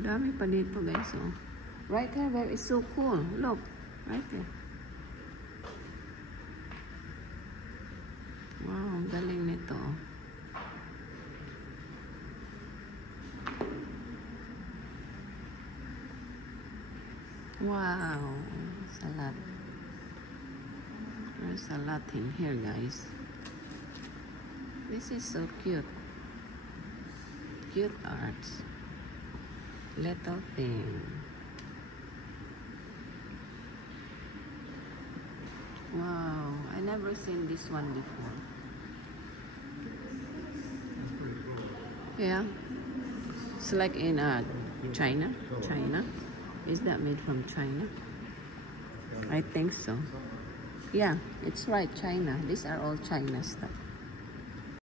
dami pa dito guys. Oh. Right here, there is so cool. Look, right there. Wow, ang galing nito. Wow, there's a lot. There's a lot in here, guys. This is so cute. Cute arts. Little thing. Wow, I never seen this one before. Yeah, it's like in China. Is that made from China? I think so. Yeah, it's right, China. These are all China stuff.